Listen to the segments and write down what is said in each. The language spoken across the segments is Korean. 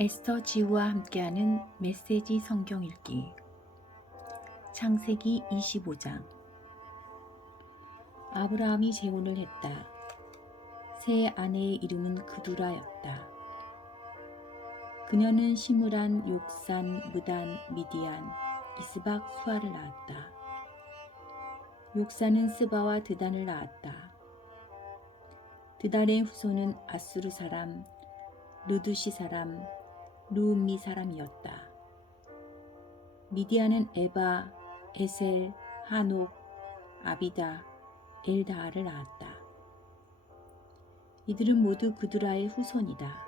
에스터 지우와 함께하는 메시지 성경 읽기. 창세기 25장. 아브라함이 재혼을 했다. 새 아내의 이름은 그두라였다. 그녀는 시므란, 욕산, 무단, 미디안, 이스박, 수아를 낳았다. 욕산은 스바와 드단을 낳았다. 드단의 후손은 아수르 사람, 르두시 사람, 루음미 사람이었다. 미디안은 에바, 에셀, 하녹, 아비다, 엘다아를 낳았다. 이들은 모두 그두라의 후손이다.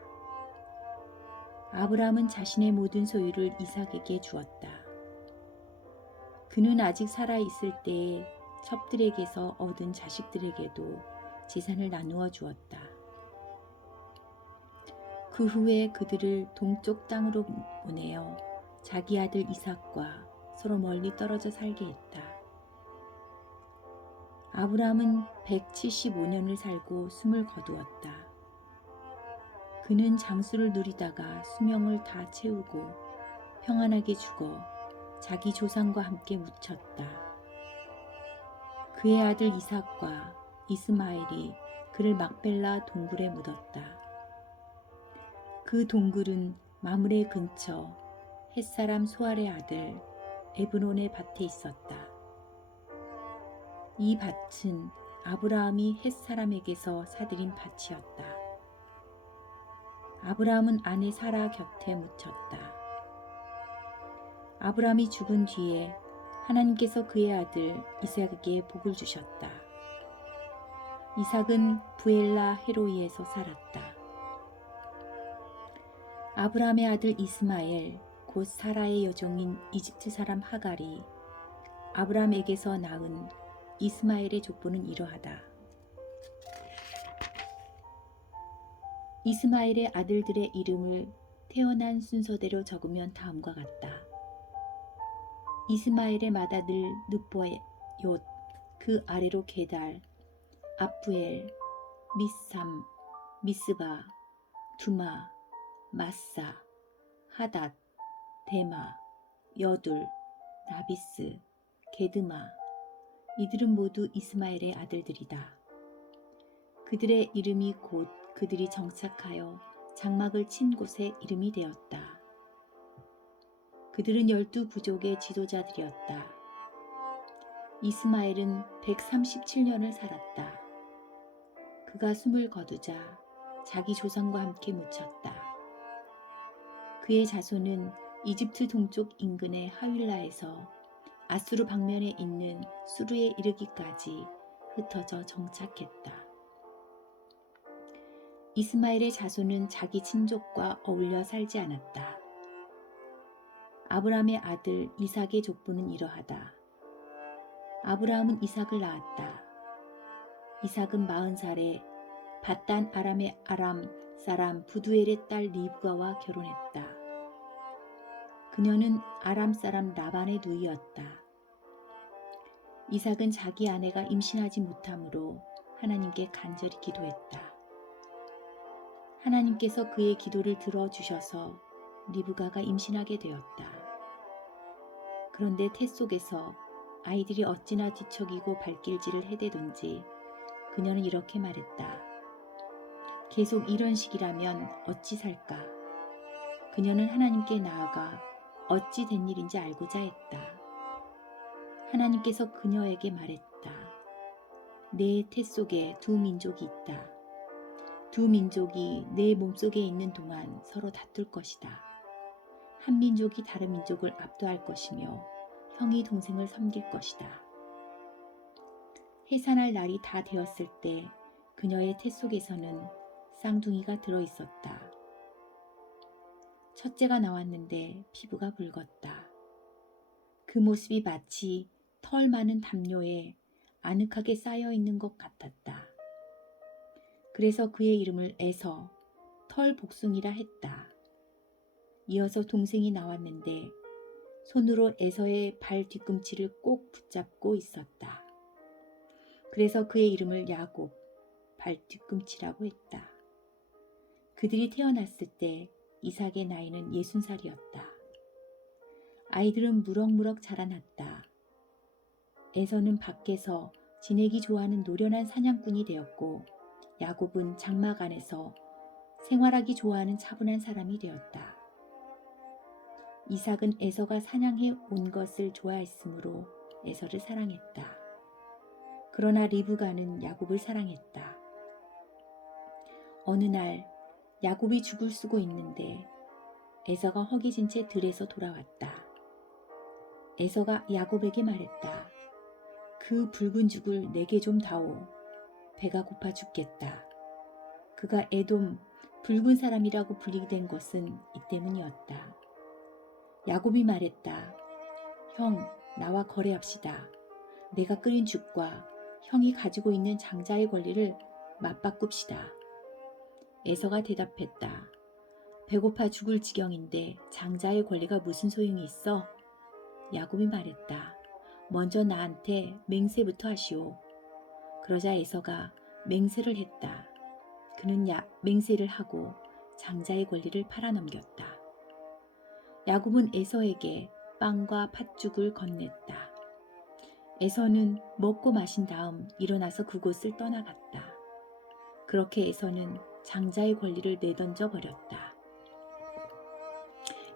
아브라함은 자신의 모든 소유를 이삭에게 주었다. 그는 아직 살아있을 때에 첩들에게서 얻은 자식들에게도 재산을 나누어 주었다. 그 후에 그들을 동쪽 땅으로 보내어 자기 아들 이삭과 서로 멀리 떨어져 살게 했다. 아브라함은 175년을 살고 숨을 거두었다. 그는 장수를 누리다가 수명을 다 채우고 평안하게 죽어 자기 조상과 함께 묻혔다. 그의 아들 이삭과 이스마엘이 그를 막벨라 동굴에 묻었다. 그 동굴은 마므레 근처 햇사람 소알의 아들 에브론의 밭에 있었다. 이 밭은 아브라함이 햇사람에게서 사들인 밭이었다. 아브라함은 아내 사라 곁에 묻혔다. 아브라함이 죽은 뒤에 하나님께서 그의 아들 이삭에게 복을 주셨다. 이삭은 부엘라 헤로이에서 살았다. 아브라함의 아들 이스마엘, 곧 사라의 여종인 이집트 사람 하갈이 아브라함에게서 낳은 이스마엘의 족보는 이러하다. 이스마엘의 아들들의 이름을 태어난 순서대로 적으면 다음과 같다. 이스마엘의 맏아들 느보옜, 그 아래로 게달, 아프엘, 미삼, 미스바, 두마, 마사, 하닷, 데마, 여둘, 나비스, 게드마. 이들은 모두 이스마엘의 아들들이다. 그들의 이름이 곧 그들이 정착하여 장막을 친 곳의 이름이 되었다. 그들은 12부족의 지도자들이었다. 이스마엘은 137년을 살았다. 그가 숨을 거두자 자기 조상과 함께 묻혔다. 그의 자손은 이집트 동쪽 인근의 하윌라에서 아수르 방면에 있는 수르에 이르기까지 흩어져 정착했다. 이스마엘의 자손은 자기 친족과 어울려 살지 않았다. 아브라함의 아들 이삭의 족보는 이러하다. 아브라함은 이삭을 낳았다. 이삭은 40살에 밧단 아람의 아람 사람 부두엘의 딸 리브가와 결혼했다. 그녀는 아람 사람 라반의 누이였다. 이삭은 자기 아내가 임신하지 못하므로 하나님께 간절히 기도했다. 하나님께서 그의 기도를 들어주셔서 리브가가 임신하게 되었다. 그런데 태 속에서 아이들이 어찌나 뒤척이고 발길질을 해대든지 그녀는 이렇게 말했다. 계속 이런 식이라면 어찌 살까? 그녀는 하나님께 나아가 어찌 된 일인지 알고자 했다. 하나님께서 그녀에게 말했다. 내 태 속에 두 민족이 있다. 두 민족이 내 몸속에 있는 동안 서로 다툴 것이다. 한 민족이 다른 민족을 압도할 것이며 형이 동생을 섬길 것이다. 해산할 날이 다 되었을 때 그녀의 태 속에서는 쌍둥이가 들어있었다. 첫째가 나왔는데 피부가 붉었다. 그 모습이 마치 털 많은 담요에 아늑하게 쌓여있는 것 같았다. 그래서 그의 이름을 에서, 털 복숭이라 했다. 이어서 동생이 나왔는데 손으로 에서의 발 뒤꿈치를 꼭 붙잡고 있었다. 그래서 그의 이름을 야곱, 발 뒤꿈치라고 했다. 그들이 태어났을 때 이삭의 나이는 60살이었다. 아이들은 무럭무럭 자라났다. 에서는 밖에서 지내기 좋아하는 노련한 사냥꾼이 되었고 야곱은 장막 안에서 생활하기 좋아하는 차분한 사람이 되었다. 이삭은 에서가 사냥해 온 것을 좋아했으므로 에서를 사랑했다. 그러나 리브가는 야곱을 사랑했다. 어느 날 야곱이 죽을 쓰고 있는데 에서가 허기진 채 들에서 돌아왔다. 에서가 야곱에게 말했다. 그 붉은 죽을 내게 좀 다오. 배가 고파 죽겠다. 그가 에돔 붉은 사람이라고 불리게 된 것은 이 때문이었다. 야곱이 말했다. 형, 나와 거래합시다. 내가 끓인 죽과 형이 가지고 있는 장자의 권리를 맞바꿉시다. 에서가 대답했다. 배고파 죽을 지경인데 장자의 권리가 무슨 소용이 있어? 야곱이 말했다. 먼저 나한테 맹세부터 하시오. 그러자 에서가 맹세를 했다. 그는 맹세를 하고 장자의 권리를 팔아넘겼다. 야곱은 에서에게 빵과 팥죽을 건넸다. 에서는 먹고 마신 다음 일어나서 그곳을 떠나갔다. 그렇게 에서는 장자의 권리를 내던져 버렸다.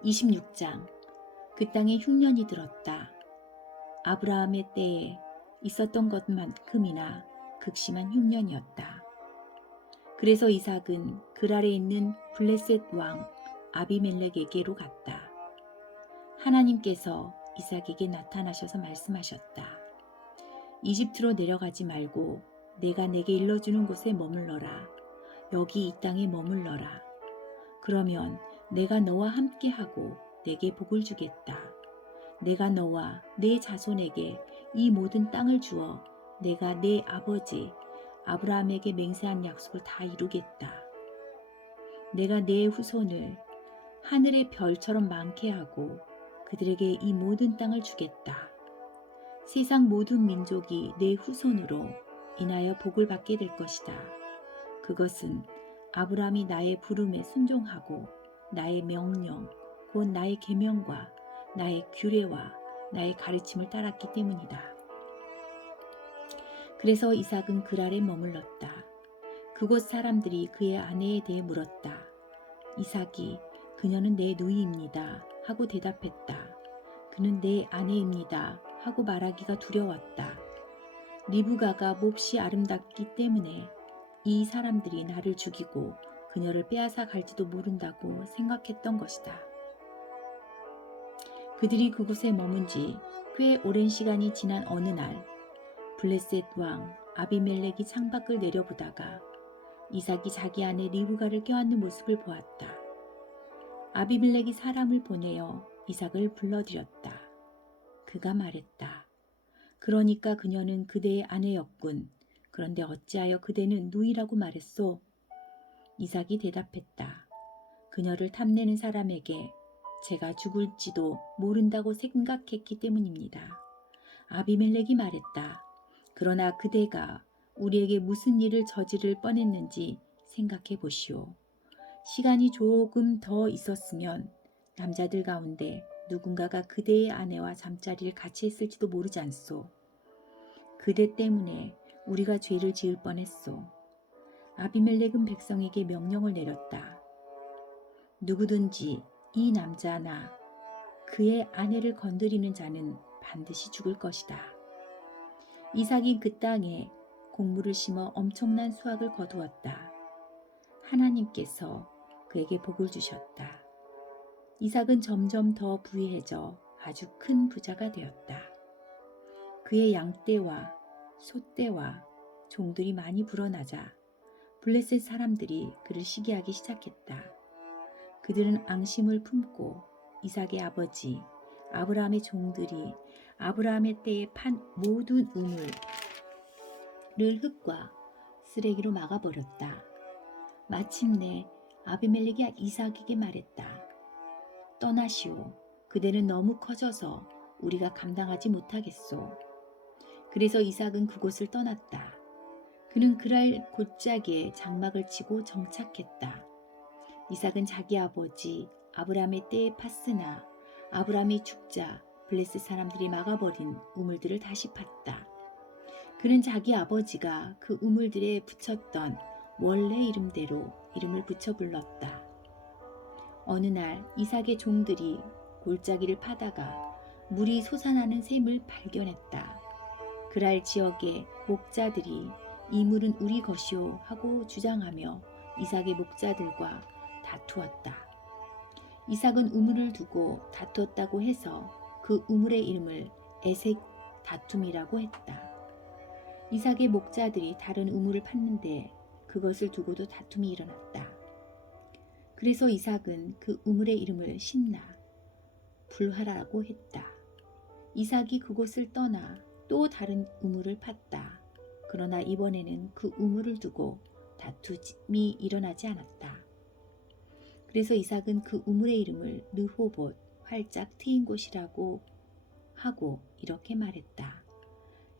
26장. 그 땅에 흉년이 들었다. 아브라함의 때에 있었던 것만큼이나 극심한 흉년이었다. 그래서 이삭은 그랄에 있는 블레셋 왕 아비멜렉에게로 갔다. 하나님께서 이삭에게 나타나셔서 말씀하셨다. 이집트로 내려가지 말고 내가 내게 일러주는 곳에 머물러라. 여기 이 땅에 머물러라. 그러면 내가 너와 함께하고 내게 복을 주겠다. 내가 너와 내 자손에게 이 모든 땅을 주어 내가 내 아버지 아브라함에게 맹세한 약속을 다 이루겠다. 내가 내 후손을 하늘의 별처럼 많게 하고 그들에게 이 모든 땅을 주겠다. 세상 모든 민족이 내 후손으로 인하여 복을 받게 될 것이다. 그것은 아브라함이 나의 부름에 순종하고 나의 명령, 곧 나의 계명과 나의 규례와 나의 가르침을 따랐기 때문이다. 그래서 이삭은 그랄에 머물렀다. 그곳 사람들이 그의 아내에 대해 물었다. 이삭이 그녀는 내 누이입니다 하고 대답했다. 그는 내 아내입니다 하고 말하기가 두려웠다. 리브가가 몹시 아름답기 때문에 이 사람들이 나를 죽이고 그녀를 빼앗아 갈지도 모른다고 생각했던 것이다. 그들이 그곳에 머문 지 꽤 오랜 시간이 지난 어느 날 블레셋 왕 아비멜렉이 창밖을 내려보다가 이삭이 자기 아내 리브가를 껴안는 모습을 보았다. 아비멜렉이 사람을 보내어 이삭을 불러들였다. 그가 말했다. 그러니까 그녀는 그대의 아내였군. 그런데 어찌하여 그대는 누이라고 말했소? 이삭이 대답했다. 그녀를 탐내는 사람에게 제가 죽을지도 모른다고 생각했기 때문입니다. 아비멜렉이 말했다. 그러나 그대가 우리에게 무슨 일을 저지를 뻔했는지 생각해 보시오. 시간이 조금 더 있었으면 남자들 가운데 누군가가 그대의 아내와 잠자리를 같이 했을지도 모르지 않소. 그대 때문에 우리가 죄를 지을 뻔했소. 아비멜렉은 백성에게 명령을 내렸다. 누구든지 이 남자나 그의 아내를 건드리는 자는 반드시 죽을 것이다. 이삭이 그 땅에 곡물을 심어 엄청난 수확을 거두었다. 하나님께서 그에게 복을 주셨다. 이삭은 점점 더 부유해져 아주 큰 부자가 되었다. 그의 양떼와 소떼와 종들이 많이 불어나자 블레셋 사람들이 그를 시기하기 시작했다. 그들은 앙심을 품고 이삭의 아버지 아브라함의 종들이 아브라함의 때에 판 모든 우물을 흙과 쓰레기로 막아버렸다. 마침내 아비멜렉이 이삭에게 말했다. 떠나시오. 그대는 너무 커져서 우리가 감당하지 못하겠소. 그래서 이삭은 그곳을 떠났다. 그는 그랄 골짜기에 장막을 치고 정착했다. 이삭은 자기 아버지 아브라함의 때에 팠으나 아브라함이 죽자 블레셋 사람들이 막아버린 우물들을 다시 팠다. 그는 자기 아버지가 그 우물들에 붙였던 원래 이름대로 이름을 붙여 불렀다. 어느 날 이삭의 종들이 골짜기를 파다가 물이 솟아나는 샘을 발견했다. 그랄 지역의 목자들이 이 물은 우리 것이오 하고 주장하며 이삭의 목자들과 다투었다. 이삭은 우물을 두고 다투었다고 해서 그 우물의 이름을 에색 다툼이라고 했다. 이삭의 목자들이 다른 우물을 팠는데 그것을 두고도 다툼이 일어났다. 그래서 이삭은 그 우물의 이름을 신나 불하라고 했다. 이삭이 그곳을 떠나 또 다른 우물을 팠다. 그러나 이번에는 그 우물을 두고 다툼이 일어나지 않았다. 그래서 이삭은 그 우물의 이름을 르호봇, 활짝 트인 곳이라고 하고 이렇게 말했다.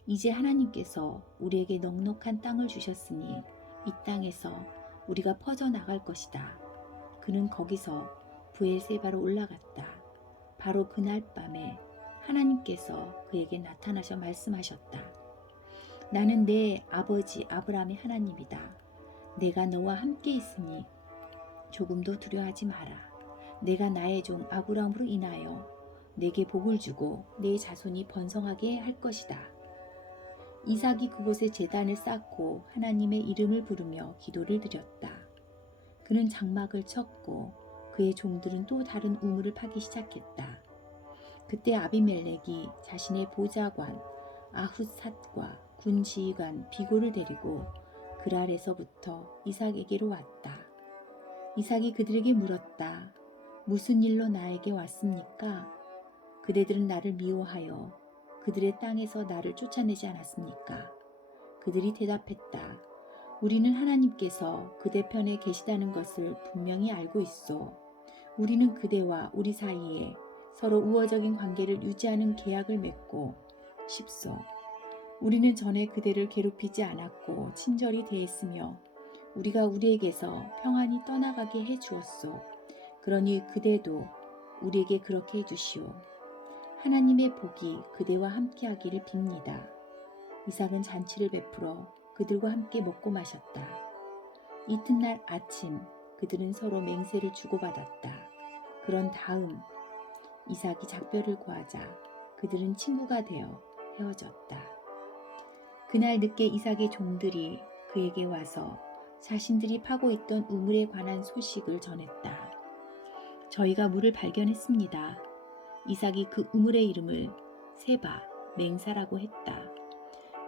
이제 하나님께서 우리에게 넉넉한 땅을 주셨으니 이 땅에서 우리가 퍼져나갈 것이다. 그는 거기서 브엘세바로 올라갔다. 바로 그날 밤에 하나님께서 그에게 나타나셔 말씀하셨다. 나는 내 아버지 아브라함의 하나님이다. 내가 너와 함께 있으니 조금도 두려워하지 마라. 내가 나의 종 아브라함으로 인하여 내게 복을 주고 내 자손이 번성하게 할 것이다. 이삭이 그곳에 제단을 쌓고 하나님의 이름을 부르며 기도를 드렸다. 그는 장막을 쳤고 그의 종들은 또 다른 우물을 파기 시작했다. 그때 아비멜렉이 자신의 보좌관 아훗삿과 군지휘관 비골을 데리고 그랄에서부터 이삭에게로 왔다. 이삭이 그들에게 물었다. 무슨 일로 나에게 왔습니까? 그대들은 나를 미워하여 그들의 땅에서 나를 쫓아내지 않았습니까? 그들이 대답했다. 우리는 하나님께서 그대 편에 계시다는 것을 분명히 알고 있소. 우리는 그대와 우리 사이에 서로 우호적인 관계를 유지하는 계약을 맺고 싶소. 우리는 전에 그대를 괴롭히지 않았고 친절히 대했으며 우리가 우리에게서 평안히 떠나가게 해주었소. 그러니 그대도 우리에게 그렇게 해주시오. 하나님의 복이 그대와 함께하기를 빕니다. 이삭은 잔치를 베풀어 그들과 함께 먹고 마셨다. 이튿날 아침 그들은 서로 맹세를 주고받았다. 그런 다음 이삭이 작별을 고하자 그들은 친구가 되어 헤어졌다. 그날 늦게 이삭의 종들이 그에게 와서 자신들이 파고 있던 우물에 관한 소식을 전했다. 저희가 물을 발견했습니다. 이삭이 그 우물의 이름을 세바, 맹사라고 했다.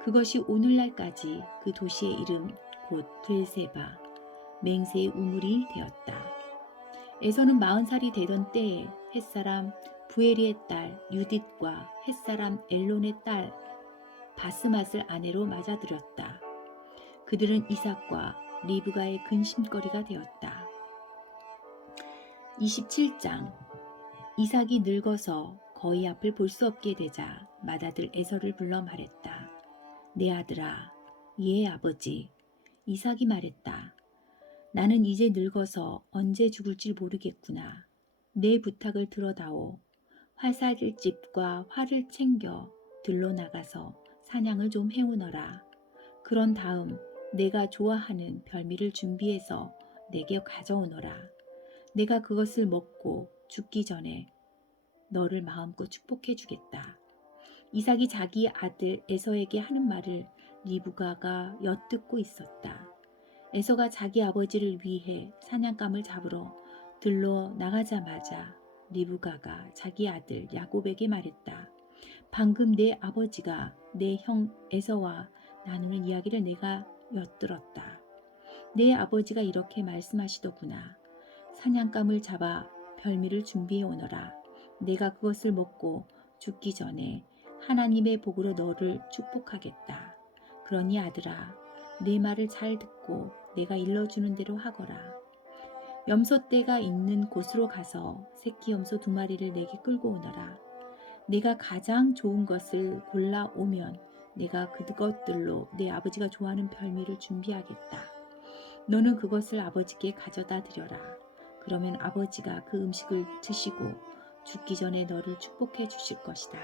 그것이 오늘날까지 그 도시의 이름 곧 브엘세바, 맹세의 우물이 되었다. 에서는 40살이 되던 때에 햇사람 부에리의 딸 유딧과 햇사람 엘론의 딸 바스맛을 아내로 맞아들였다. 그들은 이삭과 리브가의 근심거리가 되었다. 27장 이삭이 늙어서 거의 앞을 볼 수 없게 되자 맏아들 에서를 불러 말했다. 내 아들아, 예 아버지. 이삭이 말했다. 나는 이제 늙어서 언제 죽을지 모르겠구나. 내 부탁을 들어다오. 화살집과 활을 챙겨 들러 나가서 사냥을 좀 해오너라. 그런 다음 내가 좋아하는 별미를 준비해서 내게 가져오너라. 내가 그것을 먹고 죽기 전에 너를 마음껏 축복해 주겠다. 이삭이 자기 아들 에서에게 하는 말을 리브가가 엿듣고 있었다. 에서가 자기 아버지를 위해 사냥감을 잡으러 들러 나가자마자 리브가가 자기 아들 야곱에게 말했다. 방금 내 아버지가 내 형 에서와 나누는 이야기를 내가 엿들었다. 내 아버지가 이렇게 말씀하시더구나. 사냥감을 잡아 별미를 준비해 오너라. 내가 그것을 먹고 죽기 전에 하나님의 복으로 너를 축복하겠다. 그러니 아들아, 내 말을 잘 듣고 내가 일러주는 대로 하거라. 염소떼가 있는 곳으로 가서 새끼 염소 2마리를 내게 끌고 오너라. 내가 가장 좋은 것을 골라오면 내가 그것들로 내 아버지가 좋아하는 별미를 준비하겠다. 너는 그것을 아버지께 가져다 드려라. 그러면 아버지가 그 음식을 드시고 죽기 전에 너를 축복해 주실 것이다.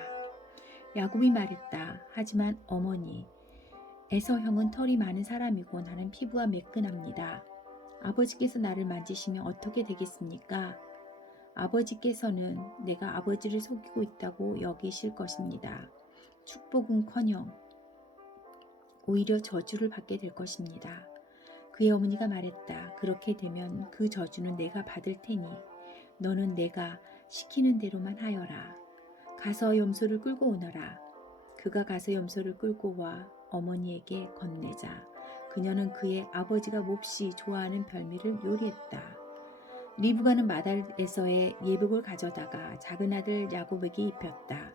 야곱이 말했다. 하지만 어머니, 에서 형은 털이 많은 사람이고 나는 피부가 매끈합니다. 아버지께서 나를 만지시면 어떻게 되겠습니까? 아버지께서는 내가 아버지를 속이고 있다고 여기실 것입니다. 축복은커녕 오히려 저주를 받게 될 것입니다. 그의 어머니가 말했다. 그렇게 되면 그 저주는 내가 받을 테니 너는 내가 시키는 대로만 하여라. 가서 염소를 끌고 오너라. 그가 가서 염소를 끌고 와 어머니에게 건네자. 그녀는 그의 아버지가 몹시 좋아하는 별미를 요리했다. 리브가는 마달에서의 예복을 가져다가 작은 아들 야곱에게 입혔다.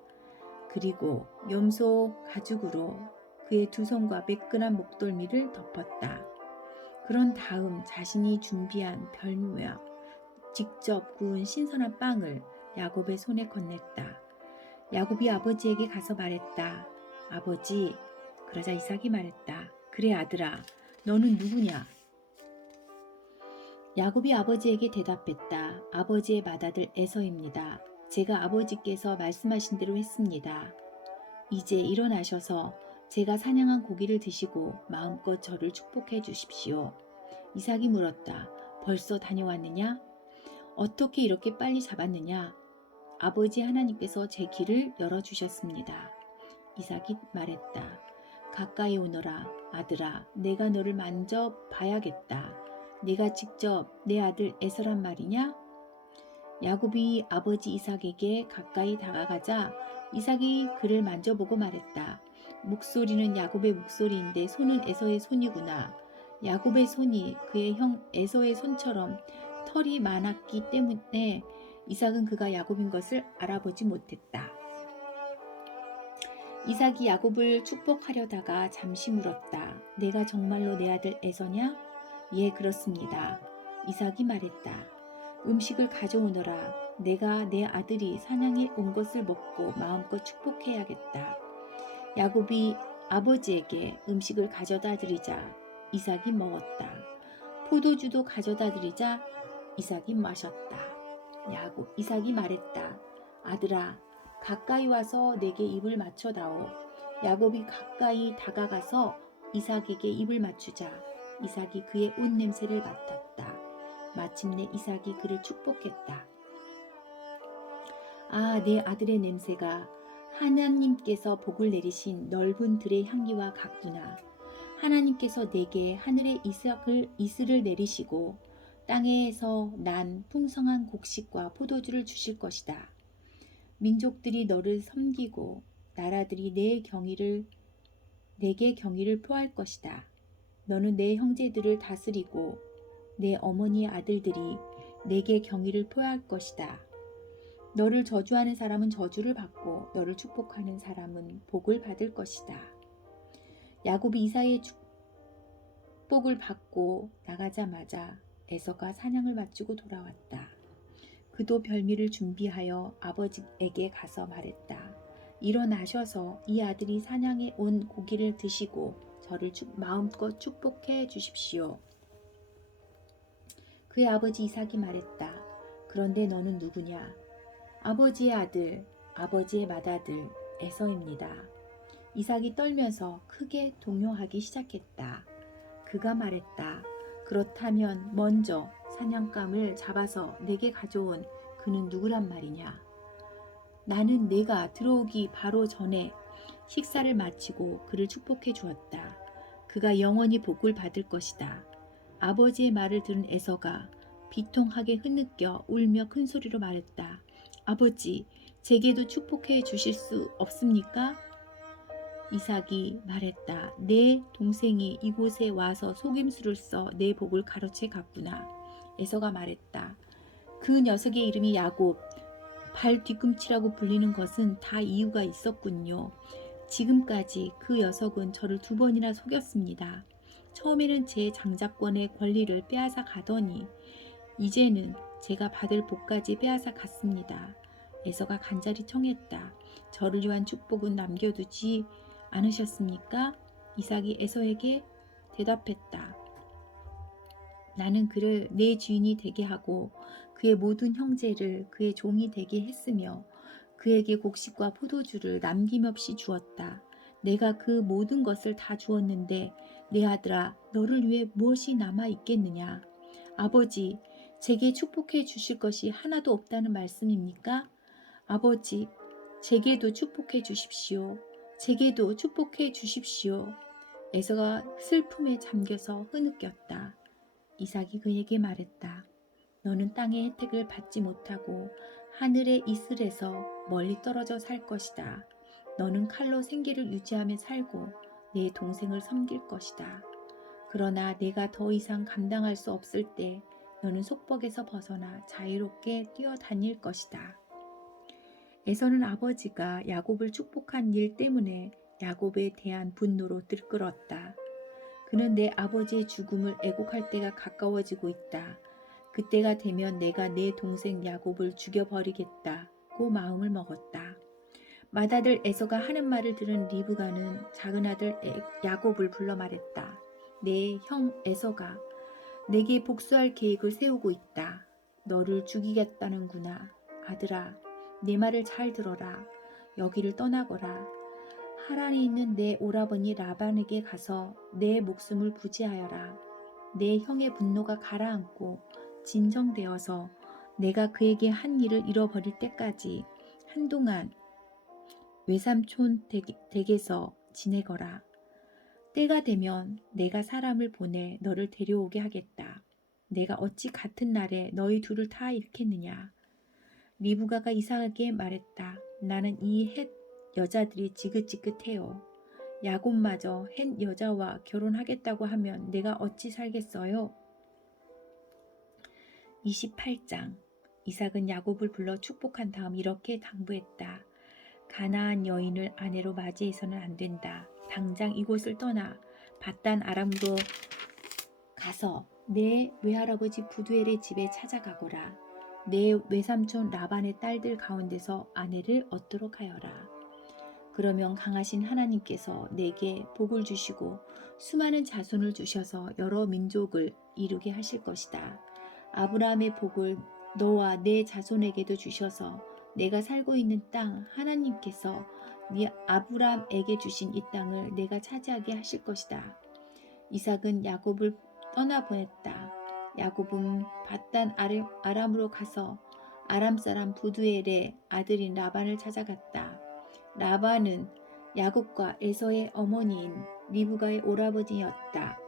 그리고 염소 가죽으로 그의 두 손과 매끈한 목덜미를 덮었다. 그런 다음 자신이 준비한 별미와 직접 구운 신선한 빵을 야곱의 손에 건넸다. 야곱이 아버지에게 가서 말했다. 아버지, 그러자 이삭이 말했다. 그래 아들아, 너는 누구냐? 야곱이 아버지에게 대답했다. 아버지의 맏아들 에서입니다. 제가 아버지께서 말씀하신 대로 했습니다. 이제 일어나셔서 제가 사냥한 고기를 드시고 마음껏 저를 축복해 주십시오. 이삭이 물었다. 벌써 다녀왔느냐? 어떻게 이렇게 빨리 잡았느냐? 아버지 하나님께서 제 길을 열어주셨습니다. 이삭이 말했다. 가까이 오너라 아들아, 내가 너를 만져 봐야겠다. 네가 직접 내 아들 에서란 말이냐? 야곱이 아버지 이삭에게 가까이 다가가자 이삭이 그를 만져보고 말했다. 목소리는 야곱의 목소리인데 손은 에서의 손이구나. 야곱의 손이 그의 형 에서의 손처럼 털이 많았기 때문에 이삭은 그가 야곱인 것을 알아보지 못했다. 이삭이 야곱을 축복하려다가 잠시 물었다. 내가 정말로 내 아들 에서냐? 예, 그렇습니다. 이삭이 말했다. 음식을 가져오너라. 내가 내 아들이 사냥에 온 것을 먹고 마음껏 축복해야겠다. 야곱이 아버지에게 음식을 가져다 드리자 이삭이 먹었다. 포도주도 가져다 드리자 이삭이 마셨다. 이삭이 말했다. 아들아, 가까이 와서 내게 입을 맞춰다오. 야곱이 가까이 다가가서 이삭에게 입을 맞추자 이삭이 그의 옷 냄새를 맡았다. 마침내 이삭이 그를 축복했다. 아, 내 아들의 냄새가 하나님께서 복을 내리신 넓은 들의 향기와 같구나. 하나님께서 내게 하늘의 이슬을 내리시고 땅에서 난 풍성한 곡식과 포도주를 주실 것이다. 민족들이 너를 섬기고 나라들이 내게 경의를 표할 것이다. 너는 내 형제들을 다스리고 내 어머니의 아들들이 내게 경의를 표할 것이다. 너를 저주하는 사람은 저주를 받고 너를 축복하는 사람은 복을 받을 것이다. 야곱이 이삭의 축복을 받고 나가자마자 에서가 사냥을 마치고 돌아왔다. 그도 별미를 준비하여 아버지에게 가서 말했다. 일어나셔서 이 아들이 사냥에 온 고기를 드시고 저를 마음껏 축복해 주십시오. 그의 아버지 이삭이 말했다. 그런데 너는 누구냐? 아버지의 아들, 아버지의 맏아들 에서입니다. 이삭이 떨면서 크게 동요하기 시작했다. 그가 말했다. 그렇다면 먼저 사냥감을 잡아서 내게 가져온 그는 누구란 말이냐? 나는 내가 들어오기 바로 전에 식사를 마치고 그를 축복해 주었다. 그가 영원히 복을 받을 것이다. 아버지의 말을 들은 에서가 비통하게 흐느껴 울며 큰 소리로 말했다. 아버지, 제게도 축복해 주실 수 없습니까? 이삭이 말했다. 내 동생이 이곳에 와서 속임수를 써 내 복을 가로채 갔구나. 에서가 말했다. 그 녀석의 이름이 야곱, 발 뒤꿈치라고 불리는 것은 다 이유가 있었군요. 지금까지 그 녀석은 저를 2번이나 속였습니다. 처음에는 제 장자권의 권리를 빼앗아 가더니 이제는 제가 받을 복까지 빼앗아 갔습니다. 에서가 간절히 청했다. 저를 위한 축복은 남겨두지 않으셨습니까? 이삭이 에서에게 대답했다. 나는 그를 내 주인이 되게 하고 그의 모든 형제를 그의 종이 되게 했으며 그에게 곡식과 포도주를 남김없이 주었다. 내가 그 모든 것을 다 주었는데 내 아들아 너를 위해 무엇이 남아 있겠느냐? 아버지, 제게 축복해 주실 것이 하나도 없다는 말씀입니까? 아버지, 제게도 축복해 주십시오. 제게도 축복해 주십시오. 에서가 슬픔에 잠겨서 흐느꼈다. 이삭이 그에게 말했다. 너는 땅의 혜택을 받지 못하고 하늘의 이슬에서 멀리 떨어져 살 것이다. 너는 칼로 생계를 유지하며 살고 내 동생을 섬길 것이다. 그러나 내가 더 이상 감당할 수 없을 때 너는 속벅에서 벗어나 자유롭게 뛰어다닐 것이다. 에서는 아버지가 야곱을 축복한 일 때문에 야곱에 대한 분노로 들끓었다. 그는 내 아버지의 죽음을 애곡할 때가 가까워지고 있다. 그때가 되면 내가 내 동생 야곱을 죽여버리겠다고 마음을 먹었다. 맏아들 에서가 하는 말을 들은 리브가는 작은 아들 야곱을 불러 말했다. 내 형 에서가 내게 복수할 계획을 세우고 있다. 너를 죽이겠다는구나. 아들아, 내 말을 잘 들어라. 여기를 떠나거라. 하란에 있는 내 오라버니 라반에게 가서 내 목숨을 부지하여라. 내 형의 분노가 가라앉고 진정되어서 내가 그에게 한 일을 잃어버릴 때까지 한동안 외삼촌 댁에서 지내거라. 때가 되면 내가 사람을 보내 너를 데려오게 하겠다. 내가 어찌 같은 날에 너희 둘을 다 잃겠느냐. 리브가가 이삭에게 말했다. 나는 이 헷 여자들이 지긋지긋해요. 야곱마저 헷 여자와 결혼하겠다고 하면 내가 어찌 살겠어요? 28장. 이삭은 야곱을 불러 축복한 다음 이렇게 당부했다. 가나안 여인을 아내로 맞이해서는 안 된다. 당장 이곳을 떠나 밧단 아람으로 가서 내 외할아버지 부두엘의 집에 찾아가거라. 내 외삼촌 라반의 딸들 가운데서 아내를 얻도록 하여라. 그러면 강하신 하나님께서 내게 복을 주시고 수많은 자손을 주셔서 여러 민족을 이루게 하실 것이다. 아브라함의 복을 너와 내 자손에게도 주셔서 내가 살고 있는 땅 하나님께서 네 아브라함에게 주신 이 땅을 내가 차지하게 하실 것이다. 이삭은 야곱을 떠나보냈다. 야곱은 밧단 아람으로 가서 아람 사람 부두엘의 아들인 라반을 찾아갔다. 라반은 야곱과 에서의 어머니인 리브가의 오라버니였다.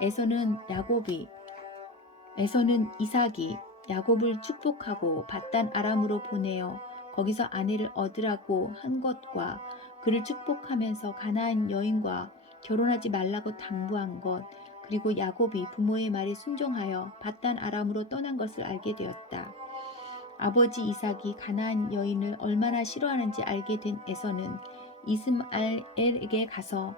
에서는 이삭이 야곱을 축복하고 밧단 아람으로 보내어 거기서 아내를 얻으라고 한 것과 그를 축복하면서 가나안 여인과 결혼하지 말라고 당부한 것, 그리고 야곱이 부모의 말에 순종하여 밧단 아람으로 떠난 것을 알게 되었다. 아버지 이삭이 가나안 여인을 얼마나 싫어하는지 알게 된 에서는 이스마엘에게 가서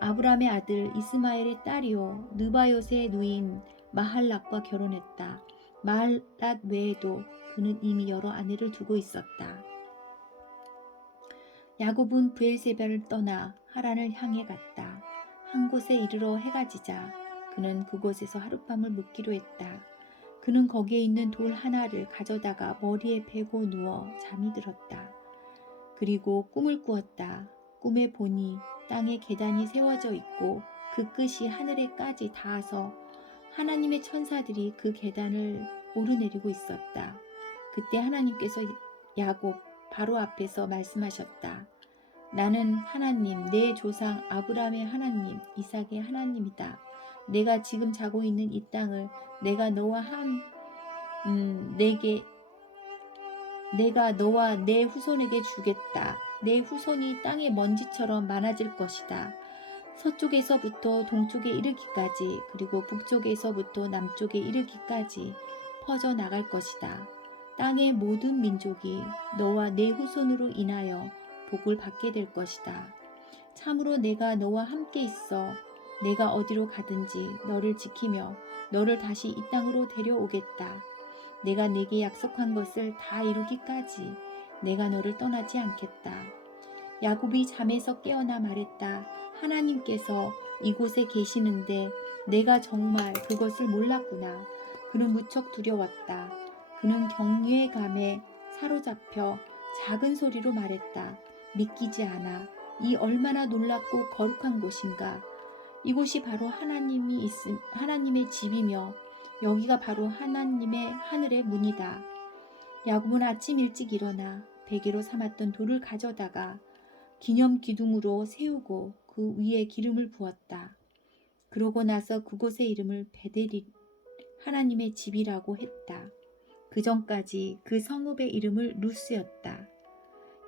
아브람의 아들 이스마엘의 딸이요 느바요스의 누인 마할랏과 결혼했다. 마할랏 외에도 그는 이미 여러 아내를 두고 있었다. 야곱은 브엘세바를 떠나 하란을 향해 갔다. 한 곳에 이르러 해가 지자 그는 그곳에서 하룻밤을 묵기로 했다. 그는 거기에 있는 돌 하나를 가져다가 머리에 베고 누워 잠이 들었다. 그리고 꿈을 꾸었다. 꿈에 보니 땅에 계단이 세워져 있고 그 끝이 하늘에까지 닿아서 하나님의 천사들이 그 계단을 오르내리고 있었다. 그때 하나님께서 야곱 바로 앞에서 말씀하셨다. 나는 하나님, 내 조상 아브라함의 하나님, 이삭의 하나님이다. 내가 지금 자고 있는 이 땅을 내가 너와 내 후손에게 주겠다. 내 후손이 땅의 먼지처럼 많아질 것이다. 서쪽에서부터 동쪽에 이르기까지 그리고 북쪽에서부터 남쪽에 이르기까지 퍼져나갈 것이다. 땅의 모든 민족이 너와 내 후손으로 인하여 복을 받게 될 것이다. 참으로 내가 너와 함께 있어 내가 어디로 가든지 너를 지키며 너를 다시 이 땅으로 데려오겠다. 내가 내게 약속한 것을 다 이루기까지 내가 너를 떠나지 않겠다. 야곱이 잠에서 깨어나 말했다. 하나님께서 이곳에 계시는데 내가 정말 그것을 몰랐구나. 그는 무척 두려웠다. 그는 경외감에 사로잡혀 작은 소리로 말했다. 믿기지 않아. 이 얼마나 놀랍고 거룩한 곳인가. 이곳이 바로 하나님의 집이며 여기가 바로 하나님의 하늘의 문이다. 야곱은 아침 일찍 일어나 베개로 삼았던 돌을 가져다가 기념 기둥으로 세우고 그 위에 기름을 부었다. 그러고 나서 그곳의 이름을 베델이 하나님의 집이라고 했다. 그 전까지 그 성읍의 이름을 루스였다.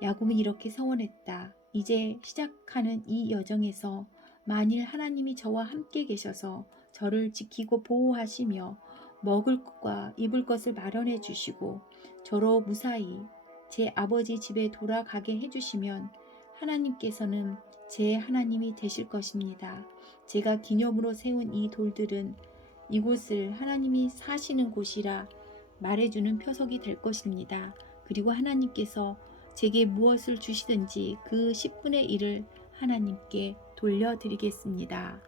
야곱은 이렇게 서원했다. 이제 시작하는 이 여정에서 만일 하나님이 저와 함께 계셔서 저를 지키고 보호하시며 먹을 것과 입을 것을 마련해 주시고 저로 무사히 제 아버지 집에 돌아가게 해주시면 하나님께서는 제 하나님이 되실 것입니다. 제가 기념으로 세운 이 돌들은 이곳을 하나님이 사시는 곳이라 말해주는 표석이 될 것입니다. 그리고 하나님께서 제게 무엇을 주시든지 그 10분의 1을 하나님께 돌려드리겠습니다.